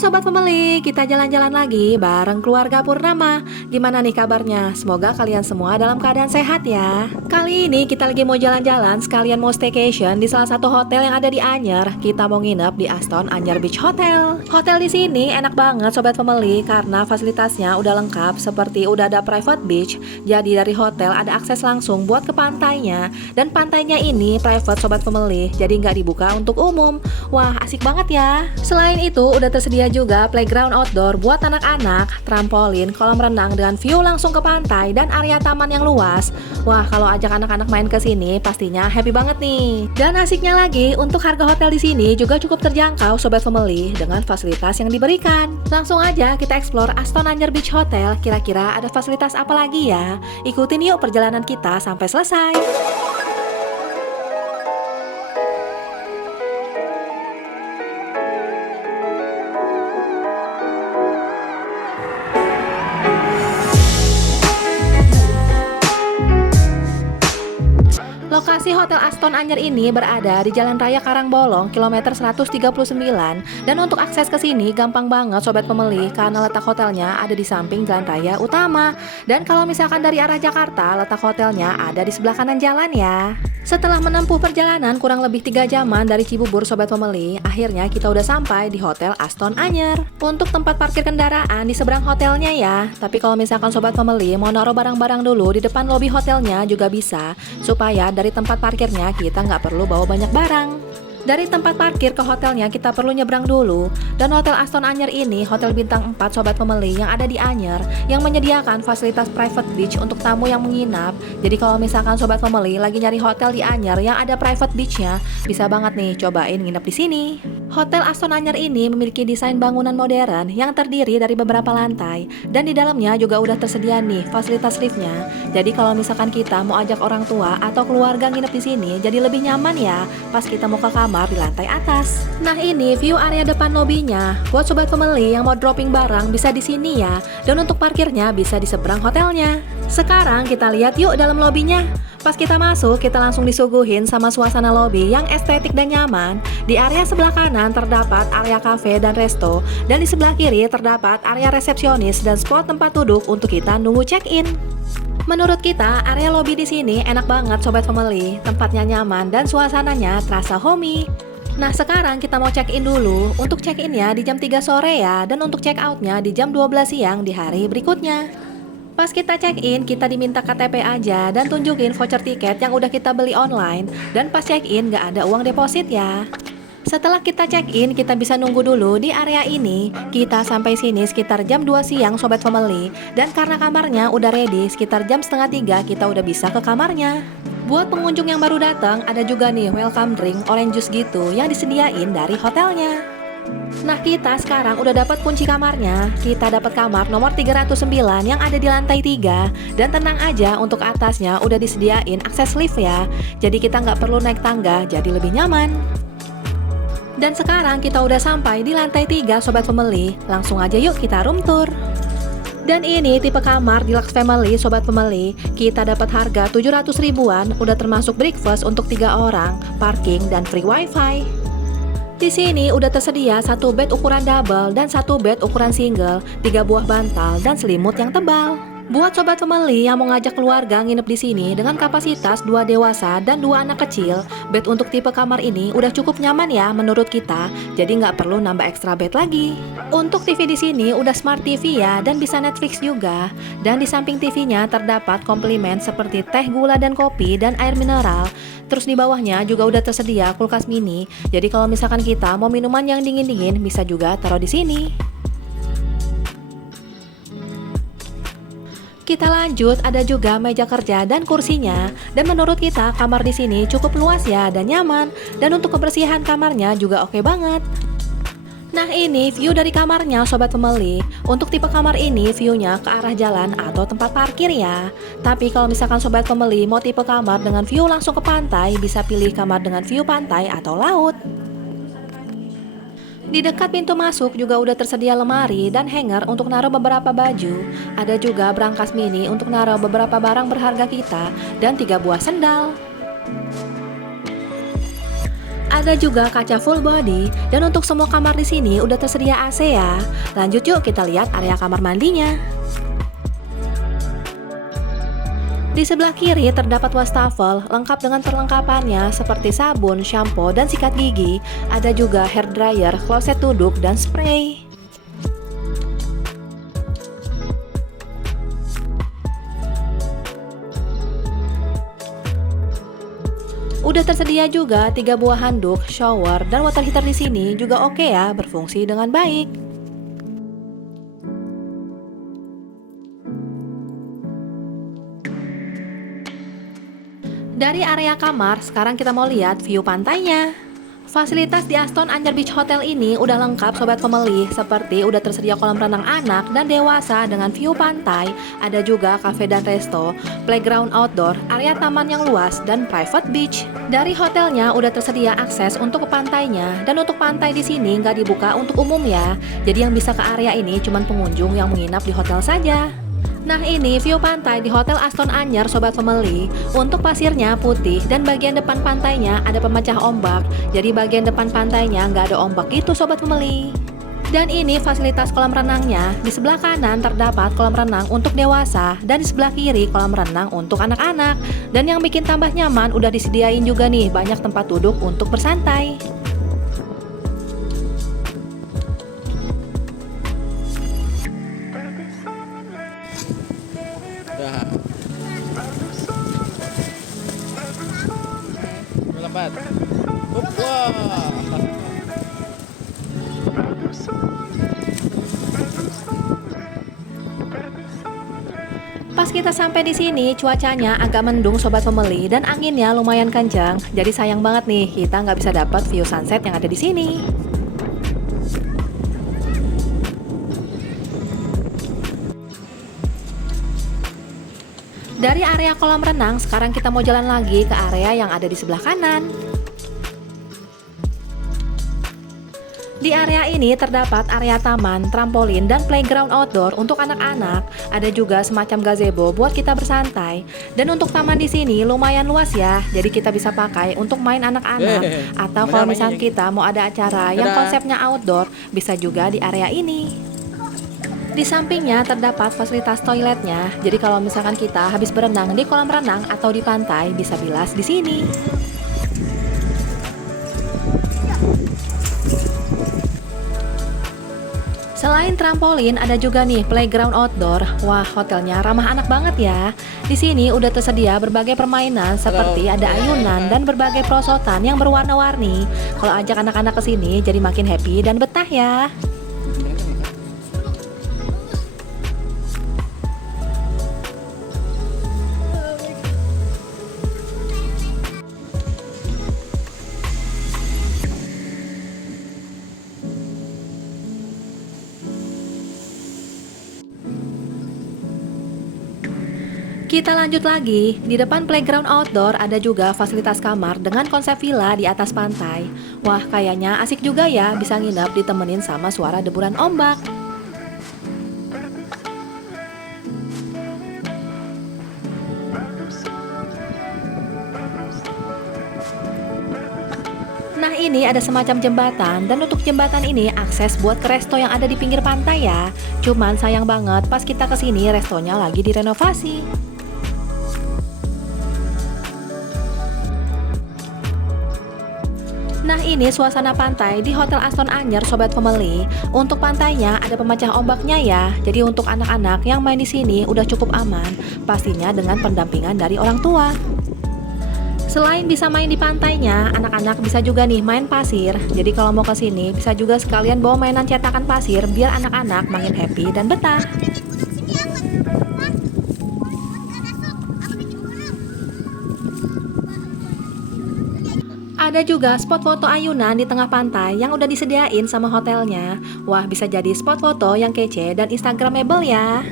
Sobat Pembeli, kita jalan-jalan lagi bareng keluarga Purnama. Gimana nih kabarnya? Semoga kalian semua dalam keadaan sehat ya. Kali ini kita lagi mau jalan-jalan sekalian mau staycation di salah satu hotel yang ada di Anyer. Kita mau nginep di Aston Anyer Beach Hotel. Hotel di sini enak banget Sobat Pembeli karena fasilitasnya udah lengkap seperti udah ada private beach. Jadi dari hotel ada akses langsung buat ke pantainya. Dan pantainya ini private Sobat Pembeli, jadi nggak dibuka untuk umum. Wah, asik banget ya. Selain itu udah tersedia juga playground outdoor buat anak-anak, trampolin, kolam renang dengan view langsung ke pantai dan area taman yang luas. Wah, kalau ajak anak-anak main ke sini pastinya happy banget nih. Dan asiknya lagi, untuk harga hotel di sini juga cukup terjangkau Sobat Pembeli dengan fasilitas yang diberikan. Langsung aja kita explore Aston Anyer Beach Hotel. Kira-kira ada fasilitas apa lagi ya? Ikutin yuk perjalanan kita sampai selesai. Lokasi Hotel Aston Anyer ini berada di Jalan Raya Karangbolong, kilometer 139. Dan untuk akses ke sini gampang banget Sobat Pembeli karena letak hotelnya ada di samping jalan raya utama. Dan kalau misalkan dari arah Jakarta, letak hotelnya ada di sebelah kanan jalan ya. Setelah menempuh perjalanan kurang lebih 3 jaman dari Cibubur Sobat Pembeli, akhirnya kita udah sampai di Hotel Aston Anyer. Untuk tempat parkir kendaraan di seberang hotelnya ya. Tapi kalau misalkan Sobat Pembeli mau naruh barang-barang dulu di depan lobi hotelnya juga bisa, supaya dari tempat parkirnya kita nggak perlu bawa banyak barang. Dari tempat parkir ke hotelnya kita perlu nyebrang dulu. Dan Hotel Aston Anyer ini hotel bintang 4 Sobat Pembeli yang ada di Anyer, yang menyediakan fasilitas private beach untuk tamu yang menginap. Jadi kalau misalkan Sobat Pembeli lagi nyari hotel di Anyer yang ada private beachnya, bisa banget nih cobain nginep di sini. Hotel Aston Anyer ini memiliki desain bangunan modern yang terdiri dari beberapa lantai, dan di dalamnya juga udah tersedia nih fasilitas liftnya. Jadi kalau misalkan kita mau ajak orang tua atau keluarga nginep di sini, jadi lebih nyaman ya pas kita mau ke kamar di lantai atas. Nah, ini view area depan lobinya. Buat Sobat Pembeli yang mau dropping barang bisa di sini ya. Dan untuk parkirnya bisa di seberang hotelnya. Sekarang kita lihat yuk dalam lobinya. Pas kita masuk, kita langsung disuguhin sama suasana lobi yang estetik dan nyaman. Di area sebelah kanan terdapat area cafe dan resto, dan di sebelah kiri terdapat area resepsionis dan spot tempat duduk untuk kita nunggu check-in. Menurut kita, area lobi di sini enak banget Sobat Pembeli. Tempatnya nyaman dan suasananya terasa homey. Nah, sekarang kita mau check-in dulu. Untuk check-innya di jam 3 sore ya, dan untuk check-outnya di jam 12 siang di hari berikutnya. Pas kita check-in, kita diminta KTP aja dan tunjukin voucher tiket yang udah kita beli online. Dan pas check-in nggak ada uang deposit ya. Setelah kita check-in, kita bisa nunggu dulu di area ini. Kita sampai sini sekitar jam 2 siang Sobat Pembeli. Dan karena kamarnya udah ready, sekitar jam setengah 3 kita udah bisa ke kamarnya. Buat pengunjung yang baru datang, ada juga nih welcome drink orange juice gitu yang disediain dari hotelnya. Nah, kita sekarang udah dapat kunci kamarnya. Kita dapat kamar nomor 309 yang ada di lantai 3. Dan tenang aja, untuk atasnya udah disediain akses lift ya. Jadi kita nggak perlu naik tangga, jadi lebih nyaman. Dan sekarang kita udah sampai di lantai 3 Sobat Pembeli. Langsung aja yuk kita room tour. Dan ini tipe kamar deluxe family Sobat Pembeli. Kita dapat harga 700 ribuan, udah termasuk breakfast untuk 3 orang, parking dan free wifi. Di sini udah tersedia 1 bed ukuran double dan 1 bed ukuran single, 3 buah bantal dan selimut yang tebal. Buat Sobat Pembeli yang mau ngajak keluarga nginep di sini dengan kapasitas 2 dewasa dan 2 anak kecil, bed untuk tipe kamar ini udah cukup nyaman ya menurut kita, jadi nggak perlu nambah ekstra bed lagi. Untuk TV di sini udah smart TV ya dan bisa Netflix juga. Dan di samping TV-nya terdapat komplimen seperti teh, gula dan kopi dan air mineral. Terus di bawahnya juga udah tersedia kulkas mini. Jadi kalau misalkan kita mau minuman yang dingin-dingin bisa juga taruh di sini. Kita lanjut, ada juga meja kerja dan kursinya. Dan menurut kita kamar di sini cukup luas ya dan nyaman. Dan untuk kebersihan kamarnya juga oke banget. Nah, ini view dari kamarnya Sobat Pembeli. Untuk tipe kamar ini view-nya ke arah jalan atau tempat parkir ya. Tapi kalau misalkan Sobat Pembeli mau tipe kamar dengan view langsung ke pantai, bisa pilih kamar dengan view pantai atau laut. Di dekat pintu masuk juga udah tersedia lemari dan hanger untuk naruh beberapa baju. Ada juga brankas mini untuk naruh beberapa barang berharga kita dan 3 buah sendal. Ada juga kaca full body dan untuk semua kamar di sini udah tersedia AC ya. Lanjut yuk kita lihat area kamar mandinya. Di sebelah kiri terdapat wastafel lengkap dengan perlengkapannya seperti sabun, shampoo, dan sikat gigi. Ada juga hair dryer, kloset duduk, dan spray. Udah tersedia juga 3 buah handuk, shower, dan water heater di sini juga oke ya, berfungsi dengan baik. Dari area kamar, sekarang kita mau lihat view pantainya. Fasilitas di Aston Anyer Beach Hotel ini udah lengkap sobat pemilih, seperti udah tersedia kolam renang anak dan dewasa dengan view pantai, ada juga cafe dan resto, playground outdoor, area taman yang luas, dan private beach. Dari hotelnya udah tersedia akses untuk ke pantainya, dan untuk pantai di sini nggak dibuka untuk umum ya, jadi yang bisa ke area ini cuma pengunjung yang menginap di hotel saja. Nah ini view pantai di Hotel Aston Anyer sobat family. Untuk pasirnya putih dan bagian depan pantainya ada pemecah ombak. Jadi bagian depan pantainya nggak ada ombak gitu sobat family. Dan ini fasilitas kolam renangnya. Di sebelah kanan terdapat kolam renang untuk dewasa dan di sebelah kiri kolam renang untuk anak-anak. Dan yang bikin tambah nyaman udah disediain juga nih banyak tempat duduk untuk bersantai. Lambat. Wah. Pas kita sampai di sini, cuacanya agak mendung sobat pembeli dan anginnya lumayan kencang. Jadi sayang banget nih, kita nggak bisa dapat view sunset yang ada di sini. Dari area kolam renang, sekarang kita mau jalan lagi ke area yang ada di sebelah kanan. Di area ini terdapat area taman, trampolin, dan playground outdoor untuk anak-anak. Ada juga semacam gazebo buat kita bersantai. Dan untuk taman di sini lumayan luas ya, jadi kita bisa pakai untuk main anak-anak. Atau kalau misalnya kita mau ada acara yang konsepnya outdoor, bisa juga di area ini. Di sampingnya terdapat fasilitas toiletnya, jadi kalau misalkan kita habis berenang di kolam renang atau di pantai, bisa bilas di sini. Selain trampolin, ada juga nih playground outdoor. Wah, hotelnya ramah anak banget ya. Di sini udah tersedia berbagai permainan seperti ada ayunan dan berbagai perosotan yang berwarna-warni. Kalau ajak anak-anak ke sini, jadi makin happy dan betah ya. Kita lanjut lagi, di depan playground outdoor ada juga fasilitas kamar dengan konsep villa di atas pantai. Wah, kayaknya asik juga ya bisa nginep ditemenin sama suara deburan ombak. Nah ini ada semacam jembatan dan untuk jembatan ini akses buat ke resto yang ada di pinggir pantai ya. Cuman sayang banget pas kita kesini restonya lagi direnovasi. Nah ini suasana pantai di Hotel Aston Anyer sobat family. Untuk pantainya ada pemecah ombaknya ya. Jadi untuk anak-anak yang main di sini udah cukup aman, pastinya dengan pendampingan dari orang tua. Selain bisa main di pantainya, anak-anak bisa juga nih main pasir. Jadi kalau mau ke sini bisa juga sekalian bawa mainan cetakan pasir biar anak-anak makin happy dan betah. Ada juga spot foto ayunan di tengah pantai yang udah disediain sama hotelnya. Wah, bisa jadi spot foto yang kece dan instagramable ya.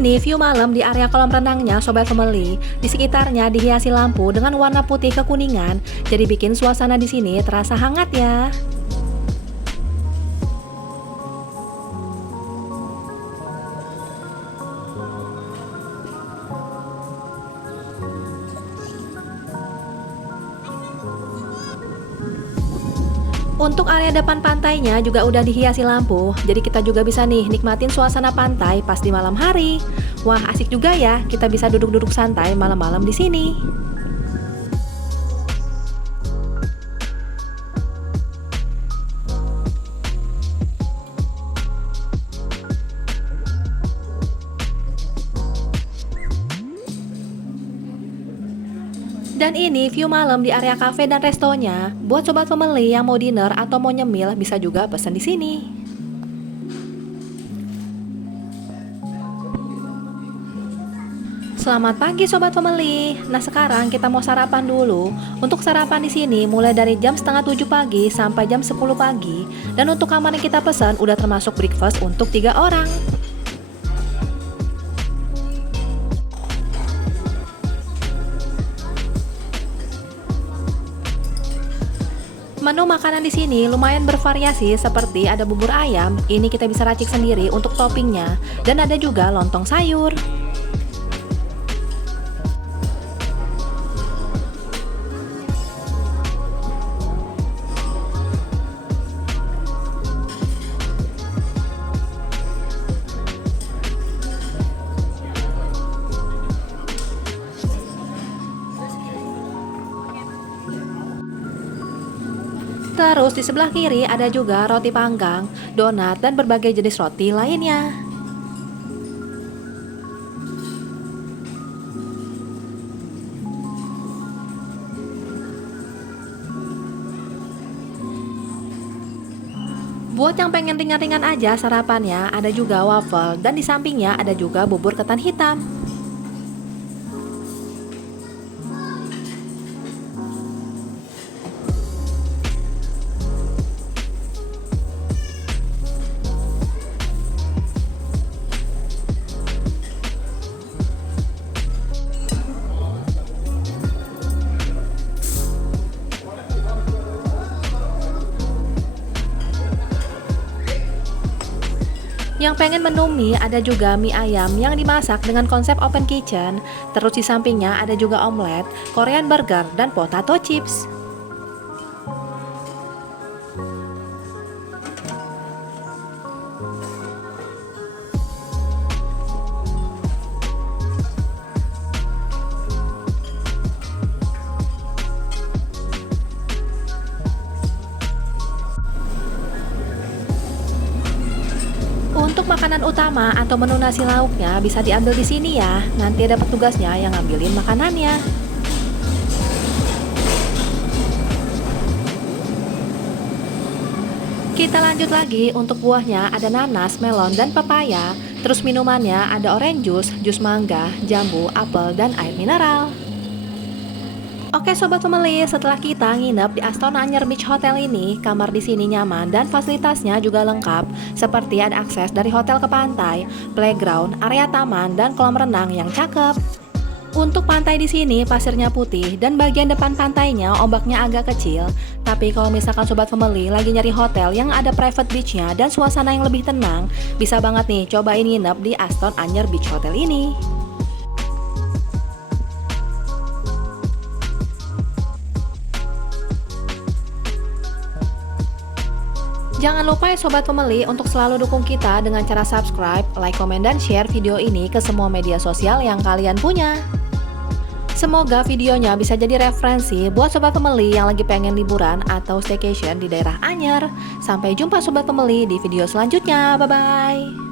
ini view malam di area kolam renangnya sobat pembeli. Di sekitarnya dihiasi lampu dengan warna putih kekuningan, jadi bikin suasana di sini terasa hangat ya. Untuk area depan pantainya juga udah dihiasi lampu, jadi kita juga bisa nih nikmatin suasana pantai pas di malam hari. Wah, asik juga ya, kita bisa duduk-duduk santai malam-malam di sini. Dan ini view malam di area cafe dan restonya. Buat sobat pembeli yang mau dinner atau mau nyemil bisa juga pesan di sini. Selamat pagi sobat pembeli. Nah, sekarang kita mau sarapan dulu. Untuk sarapan di sini mulai dari jam setengah 7 pagi sampai jam 10 pagi. Dan untuk kamar yang kita pesan udah termasuk breakfast untuk 3 orang. Menu makanan di sini lumayan bervariasi, seperti ada bubur ayam, ini kita bisa racik sendiri untuk toppingnya, dan ada juga lontong sayur. Terus di sebelah kiri ada juga roti panggang, donat, dan berbagai jenis roti lainnya. Buat yang pengen ringan-ringan aja sarapannya, ada juga waffle, dan di sampingnya ada juga bubur ketan hitam. Yang pengen menu mie, ada juga mie ayam yang dimasak dengan konsep open kitchen. Terus di sampingnya ada juga omelet, Korean burger, dan potato chips. Untuk makanan utama atau menu nasi lauknya bisa diambil di sini ya. Nanti ada petugasnya yang ngambilin makanannya. Kita lanjut lagi, untuk buahnya ada nanas, melon, dan pepaya. Terus minumannya ada orange juice, jus mangga, jambu, apel, dan air mineral. Oke sobat pembeli, setelah kita nginep di Astana Anyer Beach Hotel ini, kamar di sini nyaman dan fasilitasnya juga lengkap, seperti ada akses dari hotel ke pantai, playground, area taman, dan kolam renang yang cakep. Untuk pantai di sini pasirnya putih dan bagian depan pantainya ombaknya agak kecil. Tapi kalau misalkan sobat pembeli lagi nyari hotel yang ada private beachnya dan suasana yang lebih tenang, bisa banget nih cobain nginep di Astana Anyer Beach Hotel ini. Jangan lupa ya sobat pembeli untuk selalu dukung kita dengan cara subscribe, like, komen, dan share video ini ke semua media sosial yang kalian punya. Semoga videonya bisa jadi referensi buat sobat pembeli yang lagi pengen liburan atau staycation di daerah Anyer. Sampai jumpa sobat pembeli di video selanjutnya, bye-bye.